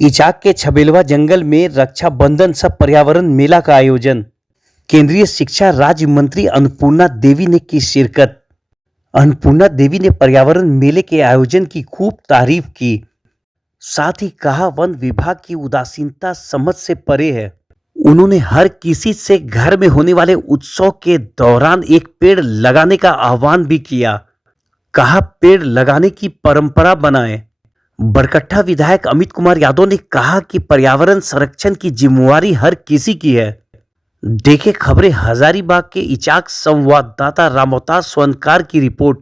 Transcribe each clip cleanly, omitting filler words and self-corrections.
इचाक के छबेलवा जंगल में रक्षाबंधन सह पर्यावरण मेला का आयोजन। केंद्रीय शिक्षा राज्य मंत्री अन्नपूर्णा देवी ने की शिरकत। अन्नपूर्णा देवी ने पर्यावरण मेले के आयोजन की खूब तारीफ की। साथ ही कहा वन विभाग की उदासीनता समझ से परे है। उन्होंने हर किसी से घर में होने वाले उत्सव के दौरान एक पेड़ लगाने का आह्वान भी किया। कहा पेड़ लगाने की परंपरा बनाएं। बरकट्टा विधायक अमित कुमार यादव ने कहा कि पर्यावरण संरक्षण की जिम्मेवारी हर किसी की है। देखे खबरें हजारीबाग के इचाक संवाददाता रामोतास स्वर्णकार की रिपोर्ट।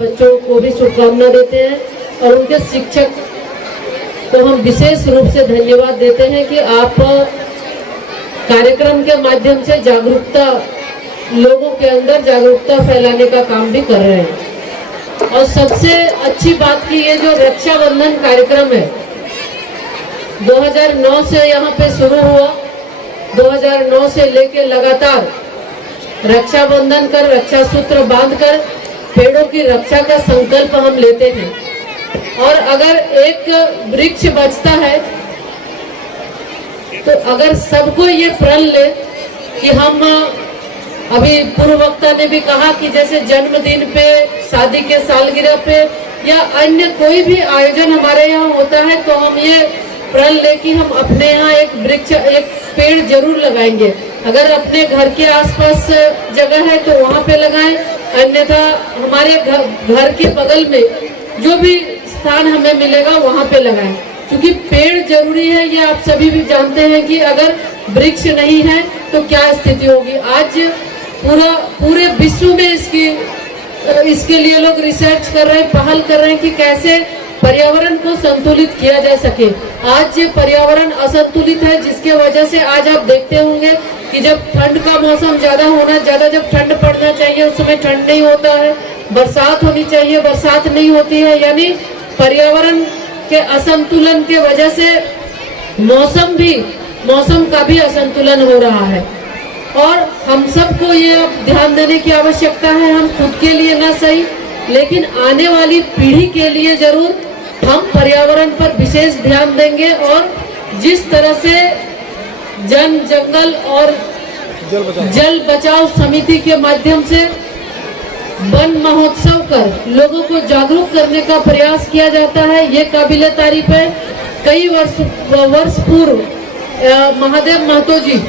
बच्चों को भी शुभकामना देते हैं और उनके शिक्षक को हम विशेष रूप से धन्यवाद देते हैं कि आप कार्यक्रम के माध्यम से जागरूकता, लोगों के अंदर जागरूकता फैलाने का काम भी कर रहे हैं। और सबसे अच्छी बात की ये जो रक्षाबंधन कार्यक्रम है 2009 से यहाँ पे शुरू हुआ। 2009 से लेके लगातार रक्षाबंधन कर, रक्षा सूत्र बांधकर पेड़ों की रक्षा का संकल्प हम लेते हैं। और अगर एक वृक्ष बचता है तो अगर सबको ये प्रण ले कि हम, अभी पूर्व वक्ता ने भी कहा कि जैसे जन्मदिन पे, शादी के सालगिरह पे या अन्य कोई भी आयोजन हमारे यहाँ होता है तो हम ये प्रण ले कि हम अपने यहाँ एक वृक्ष, एक पेड़ जरूर लगाएंगे। अगर अपने घर के आसपास जगह है तो वहाँ पे लगाएं, अन्यथा हमारे घर के बगल में जो भी स्थान हमें मिलेगा वहाँ पे लगाएं। क्योंकि पेड़ जरूरी है, ये आप सभी भी जानते हैं कि अगर वृक्ष नहीं है तो क्या स्थिति होगी। आज पूरे विश्व में इसके लिए लोग रिसर्च कर रहे हैं, पहल कर रहे हैं कि कैसे पर्यावरण को संतुलित किया जा सके। आज पर्यावरण असंतुलित है, जिसके वजह से आज आप देखते होंगे कि जब ठंड का मौसम ज्यादा जब ठंड पड़ना चाहिए उस समय ठंड नहीं होता है, बरसात होनी चाहिए बरसात नहीं होती है। यानी पर्यावरण के असंतुलन के वजह से मौसम का भी असंतुलन हो रहा है। और हम सबको ये ध्यान देने की आवश्यकता है, हम खुद के लिए ना सही लेकिन आने वाली पीढ़ी के लिए जरूर हम पर्यावरण पर विशेष ध्यान देंगे। और जिस तरह से जन जंगल और जल बचाओ समिति के माध्यम से वन महोत्सव कर लोगों को जागरूक करने का प्रयास किया जाता है, ये काबिले तारीफ है। कई वर्ष पूर्व महादेव महतो जी,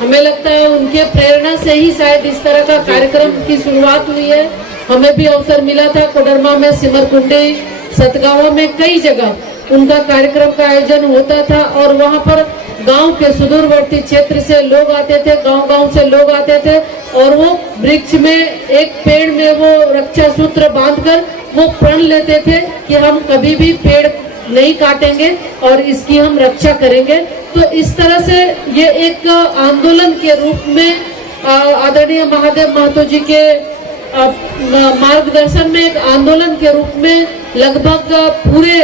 हमें लगता है उनके प्रेरणा से ही शायद इस तरह का कार्यक्रम की शुरुआत हुई है। हमें भी अवसर मिला था कोडरमा में, सिमरकुंडी, सतगावा में, कई जगह उनका कार्यक्रम का आयोजन होता था। और वहाँ पर गांव के सुदूरवर्ती क्षेत्र से लोग आते थे, गांव से लोग आते थे और वो वृक्ष में, एक पेड़ में वो रक्षा सूत्र बांधकर वो प्रण लेते थे कि हम कभी भी पेड़ नहीं काटेंगे और इसकी हम रक्षा करेंगे। तो इस तरह से ये एक आंदोलन के रूप में आदरणीय महादेव महतो जी के मार्गदर्शन में एक आंदोलन के रूप में लगभग पूरे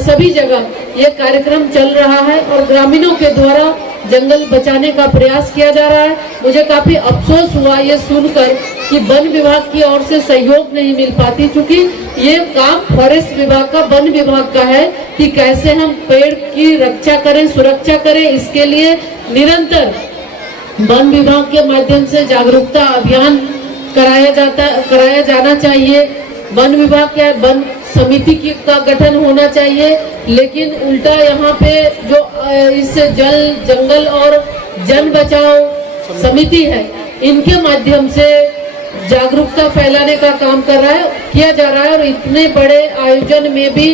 सभी जगह ये कार्यक्रम चल रहा है और ग्रामीणों के द्वारा जंगल बचाने का प्रयास किया जा रहा है। मुझे काफी अफसोस हुआ ये सुनकर कि वन विभाग की ओर से सहयोग नहीं मिल पाती, क्योंकि ये काम फॉरेस्ट विभाग का, वन विभाग का है कि कैसे हम पेड़ की रक्षा करें, सुरक्षा करें। इसके लिए निरंतर वन विभाग के माध्यम से जागरूकता अभियान कराया जाना चाहिए। वन विभाग के वन समिति का गठन होना चाहिए, लेकिन उल्टा यहाँ पे जो इस जल जंगल और जन बचाओ समिति है, इनके माध्यम से जागरूकता फैलाने का काम किया जा रहा है। और इतने बड़े आयोजन में भी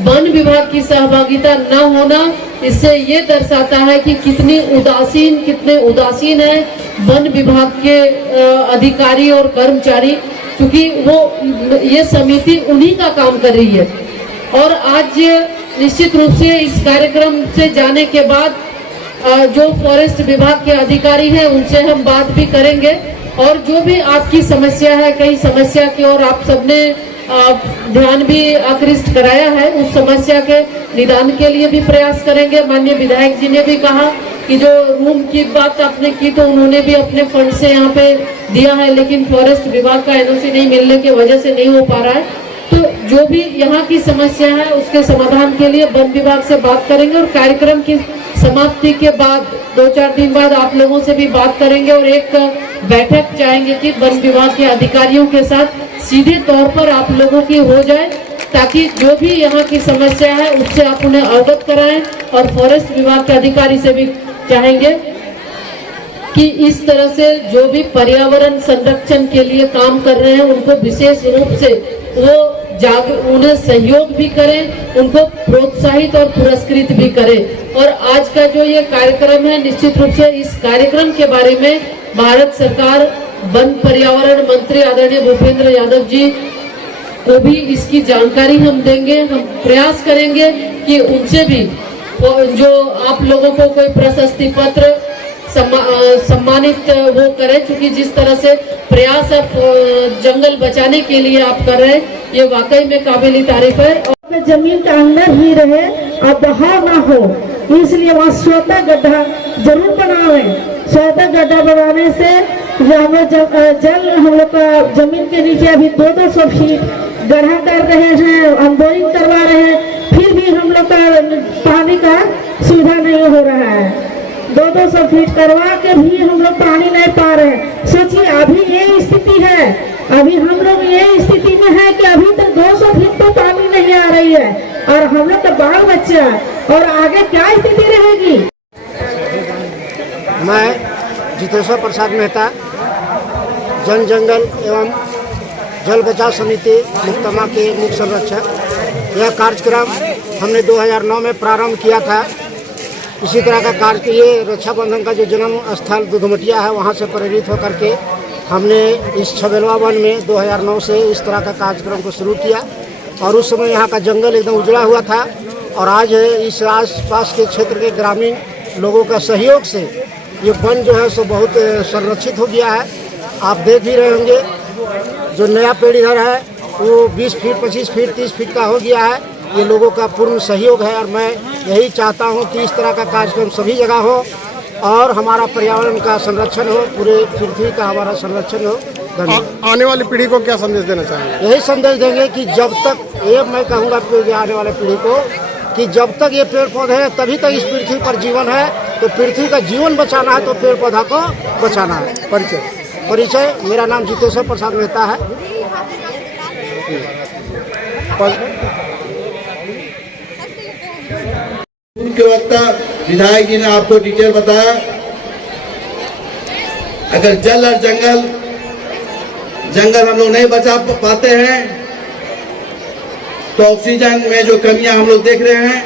वन विभाग की सहभागिता न होना इससे ये दर्शाता है कि कितने उदासीन है वन विभाग के अधिकारी और कर्मचारी, क्योंकि वो ये समिति उन्हीं का काम कर रही है। और आज निश्चित रूप से इस कार्यक्रम से जाने के बाद जो फॉरेस्ट विभाग के अधिकारी हैं उनसे हम बात भी करेंगे, और जो भी आपकी समस्या है, कई समस्या की और आप सबने ध्यान भी आकृष्ट कराया है, उस समस्या के निदान के लिए भी प्रयास करेंगे। माननीय विधायक जी ने भी कहा कि जो रूम की बात आपने की तो उन्होंने भी अपने फंड से यहाँ पे दिया है, लेकिन फॉरेस्ट विभाग का एनओसी नहीं मिलने की वजह से नहीं हो पा रहा है। तो जो भी यहाँ की समस्या है उसके समाधान के लिए वन विभाग से बात करेंगे, और कार्यक्रम की समाप्ति के बाद 2-4 दिन बाद आप लोगों से भी बात करेंगे और एक बैठक चाहेंगे कि वन विभाग के अधिकारियों के साथ सीधे तौर पर आप लोगों की हो जाए, ताकि जो भी यहाँ की समस्या है उससे आप उन्हें अवगत कराएं। और फॉरेस्ट विभाग के अधिकारी से भी चाहेंगे कि इस तरह से जो भी पर्यावरण संरक्षण के लिए काम कर रहे हैं उनको विशेष रूप से वो उन्हें सहयोग भी करें, उनको प्रोत्साहित और पुरस्कृत भी करें। और आज का जो ये कार्यक्रम है, निश्चित रूप से इस कार्यक्रम के बारे में भारत सरकार वन पर्यावरण मंत्री आदरणीय भूपेंद्र यादव जी को भी इसकी जानकारी हम देंगे। हम प्रयास करेंगे कि उनसे भी जो आप लोगों को कोई प्रशस्ति पत्र सम्मानित वो करें, क्योंकि जिस तरह से प्रयास आप जंगल बचाने के लिए आप कर रहे हैं ये वाकई में काबिल तारीफ है। और जमीन के अंदर ही रहे और बहाव ना हो, इसलिए वहाँ स्वतः गड्ढा जरूर बनावे। स्वतः गड्ढा बनाने से जल हम लोग का जमीन के नीचे अभी 200 फीट गड्ढा कर रहे हैं, हम बोरिंग करवा रहे हैं, फिर भी हम लोग का पानी का सुविधा नहीं हो रहा है। 200 फीट करवा के भी हम लोग पानी नहीं पा रहे हैं। सोचिए अभी ये स्थिति है, अभी हम लोग ये स्थिति में है कि अभी तक 200 फीट तो पानी नहीं आ रही है, और हम लोग का बाल बच्चा और आगे क्या स्थिति रहेगी। मैं जितेश्वर प्रसाद मेहता, जन जंगल एवं जल बचाव समिति मुक्तमा के मुख्य संरक्षक। यह कार्यक्रम हमने 2009 में प्रारंभ किया था। इसी तरह का कार्य ये रक्षाबंधन का जो जन्म स्थल दुधमटिया है वहाँ से प्रेरित होकर के हमने इस छबेलवा वन में 2009 से इस तरह का कार्यक्रम को शुरू किया। और उस समय यहाँ का जंगल एकदम उजड़ा हुआ था, और आज इस आसपास के क्षेत्र के ग्रामीण लोगों का सहयोग से ये वन जो है सो बहुत संरक्षित हो गया है। आप देख भी रहे होंगे जो नया पेड़ इधर है वो 20 फीट 25 फीट 30 फीट का हो गया है। ये लोगों का पूर्ण सहयोग है, और मैं यही चाहता हूँ कि इस तरह का कार्यक्रम सभी जगह हो और हमारा पर्यावरण का संरक्षण हो, पूरे पृथ्वी का हमारा संरक्षण हो। आने वाली पीढ़ी को क्या संदेश देना चाहेंगे? यही संदेश देंगे कि जब तक ये मैं कहूँगा आने वाले पीढ़ी को कि जब तक ये पेड़ पौधे हैं तभी तक इस पृथ्वी पर जीवन है। तो पृथ्वी का जीवन बचाना है तो पेड़ पौधा को बचाना है। परिचय मेरा नाम जितेश्वर प्रसाद मेहता है। उनके वक्त विधायक जी ने आपको डिटेल बताया। अगर जल और जंगल हम लोग नहीं बचा पाते हैं तो ऑक्सीजन में जो कमियां हम लोग देख रहे हैं।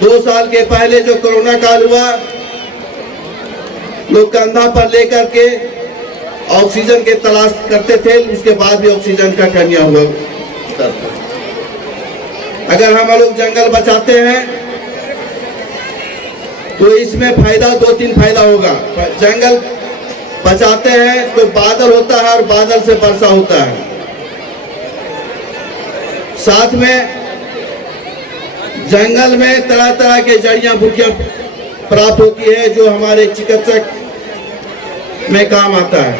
2 साल के पहले जो कोरोना काल हुआ, लोग कंधा पर लेकर के ऑक्सीजन के तलाश करते थे, उसके बाद भी ऑक्सीजन का कमियां हुआ। अगर हम लोग जंगल बचाते हैं तो इसमें फायदा 2-3 फायदा होगा। जंगल बचाते हैं तो बादल होता है और बादल से वर्षा होता है। साथ में जंगल में तरह तरह के जड़ियां बूटियां प्राप्त होती है जो हमारे चिकित्सक में काम आता है।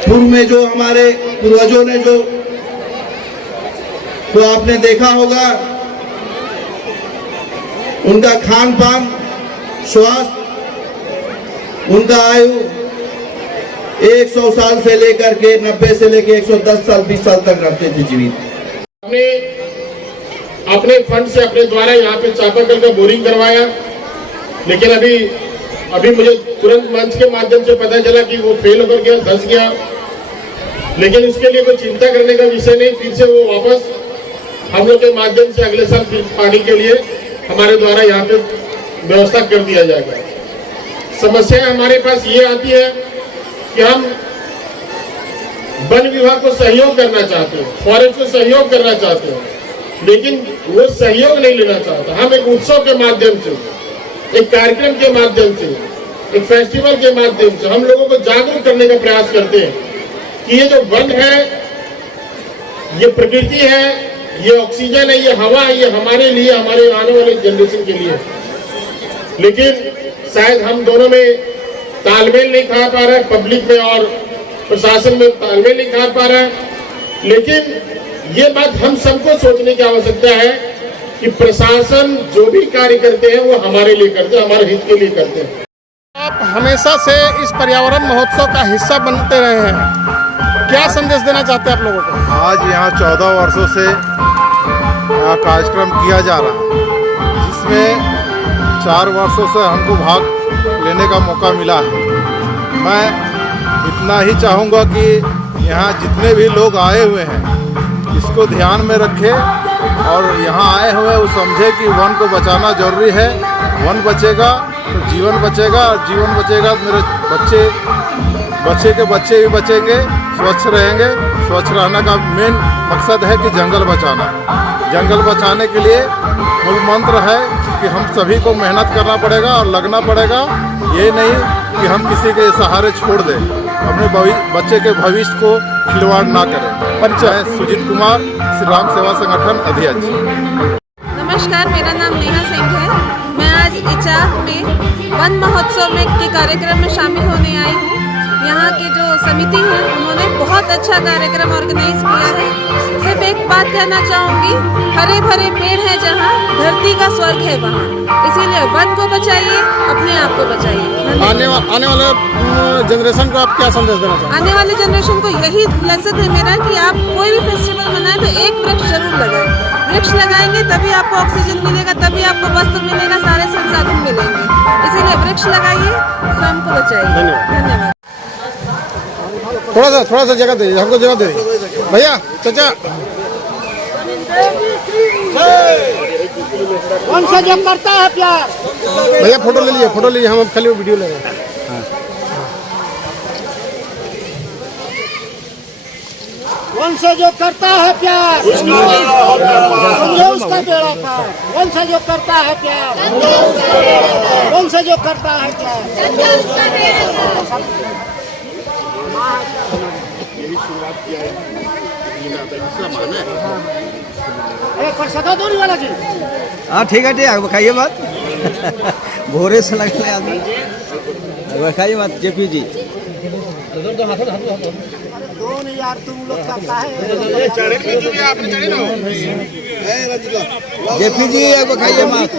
पूर्व में जो हमारे पूर्वजों ने जो तो आपने देखा होगा उनका खान पान, स्वास्थ्य, उनका आयु 100 साल से लेकर के 90 से लेकर 110 साल 20 साल तक रहते थे जीवित। अपने फंड से अपने द्वारा यहाँ पे चापाकल का बोरिंग करवाया, लेकिन अभी मुझे तुरंत मंच के माध्यम से पता चला कि वो फेल होकर गया, धंस गया। लेकिन उसके लिए कोई चिंता करने का विषय नहीं। फिर से वो वापस हम लोग के माध्यम से अगले साल फिर पानी के लिए हमारे द्वारा यहाँ पे व्यवस्था कर दिया जाएगा। समस्या हमारे पास ये आती है कि हम वन विभाग को सहयोग करना चाहते हैं, फॉरेस्ट को सहयोग करना चाहते हैं, लेकिन वो सहयोग नहीं लेना चाहता। हम एक उत्सव के माध्यम से, एक कार्यक्रम के माध्यम से, एक फेस्टिवल के माध्यम से हम लोगों को जागरूक करने का प्रयास करते हैं कि ये जो वन है, ये प्रकृति है, ये ऑक्सीजन है, ये हवा है, ये हमारे लिए, हमारे आने वाले जनरेशन के लिए। लेकिन शायद हम दोनों में तालमेल नहीं खा पा रहा है, पब्लिक में और प्रशासन में तालमेल नहीं खा पा रहा है। लेकिन ये बात हम सबको सोचने की आवश्यकता है कि प्रशासन जो भी कार्य करते हैं वो हमारे लिए करते हैं, हमारे हित के लिए करते हैं। आप हमेशा से इस पर्यावरण महोत्सव का हिस्सा बनते रहे हैं, क्या संदेश देना चाहते हैं आप लोगों को? आज यहाँ 14 वर्षों से कार्यक्रम किया जा रहा है, जिसमें 4 वर्षों से हमको भाग लेने का मौका मिला है। मैं इतना ही चाहूँगा कि यहाँ जितने भी लोग आए हुए हैं इसको ध्यान में रखें और यहाँ आए हुए वो समझे कि वन को बचाना जरूरी है। वन बचेगा तो जीवन बचेगा, और जीवन बचेगा तो मेरे बच्चे के बच्चे भी बचेंगे, स्वच्छ रहेंगे। स्वच्छ रहने का मेन मकसद है कि जंगल बचाना। जंगल बचाने के लिए मूल मंत्र है कि हम सभी को मेहनत करना पड़ेगा और लगना पड़ेगा। ये नहीं कि हम किसी के सहारे छोड़ दें, अपने बच्चे के भविष्य को खिलवाड़ ना करें। परिचय सुजीत कुमार, श्री राम सेवा संगठन अध्यक्ष। नमस्कार, मेरा नाम नेहा सिंह है। मैं आज इचाक में वन महोत्सव में के कार्यक्रम में शामिल होने आई हूँ। यहाँ की जो समिति है उन्होंने बहुत अच्छा कार्यक्रम ऑर्गेनाइज किया है। सिर्फ एक बात कहना चाहूँगी, हरे भरे पेड़ हैं जहाँ, धरती का स्वर्ग है वहाँ। इसीलिए वन को बचाइए, अपने आप को बचाइए। आने वाले जनरेशन को आप क्या संदेश देना चाहते हैं? आने वाले जनरेशन को यही लेसन है मेरा कि आप कोई भी फेस्टिवल मनाएं तो एक वृक्ष जरूर लगाएं। वृक्ष लगाएंगे तभी आपको ऑक्सीजन मिलेगा, तभी आपको वस्त्र मिलेगा, सारे संसाधन मिलेंगे। इसीलिए वृक्ष लगाइए, स्वयं को बचाइए। धन्यवाद। थोड़ा सा जगह दीजिए, हमको जगह दे दीजिए भैया। चाचा, कौन सा जो करता है प्यार? भैया फोटो ले लीजिए, हम अब खाली वीडियो ले रहे हैं। कौन सा जो करता है प्यार समझो उसका बेड़ा पार। कौन सा जो करता है प्यार, कौन सा जो करता है प्यार। दूरी वाला जी। हाँ ठीक है, खाइए मत। भोरे से लगने आदमी खाइए मत। जेपी जी दोनों यार तुम लोग करता है। जेपी जी खाइए मत।